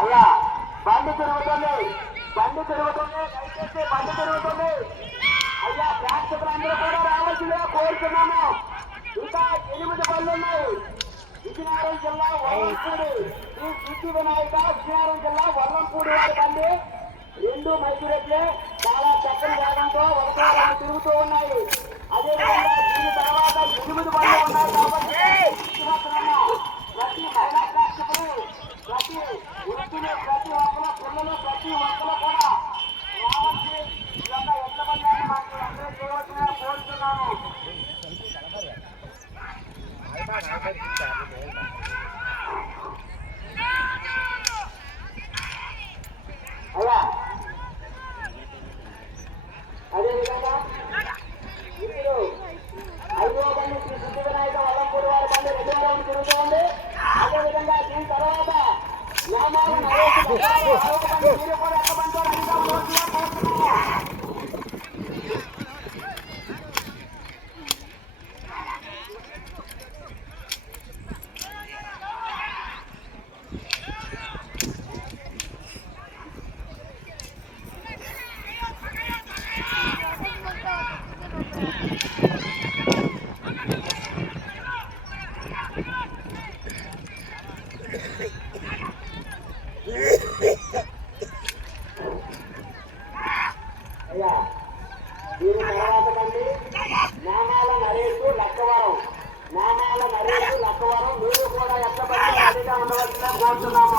అయ్యా బండి తిరుగుతుంది, దయచేసి బండి తిరుగుతుంది. అయ్యా ప్రేక్షకులందరూ కూడా రావాల్సిందిగా కోరుతున్నాము. ఇంకా 8 బళ్ళు ఉన్నాయి. విజయనగరం జిల్లా వల్లంపూడి శ్రీ సిద్ధి వినాయక విజయనగరం జిల్లా వల్లంపూడి వారి బండి 2 మైసూరెడ్లే చాలా చక్కని వేగంతో ఒకటో తిరుగుతూ ఉన్నాయి. అదేవిధంగా దీని తర్వాత 8 బళ్ళు ఉన్నాయి కాబట్టి ప్రతి మహిళా ప్రేక్షకులు ప్రతి వృత్తులు ప్రతి ఒక్కరు పిల్లలు ప్రతి ఒక్కరు కూడా రావాల్సి ఎంత మంది మాకు అందరూ చేయవలసిన కోరుతున్నాను. అయ్యా అదేవిధంగా ఇప్పుడు 5వ బండి శ్రీ సిద్ధి వినాయక వల్లంపూడి వారి బండి 2వ రౌండ్ తిరుగుతోంది. అదేవిధంగా దీని తర్వాత నామాలు నరేష్ మీరు కూడా ఎక్కబంటో అడిగా కోరుతున్నాము. అయ్యా దీని తర్వాత కండి నామాల నరేష్ లక్కవరం మీరు కూడా ఎక్కబంటో అడిగా ఉండవలసిన కోరుతున్నాము.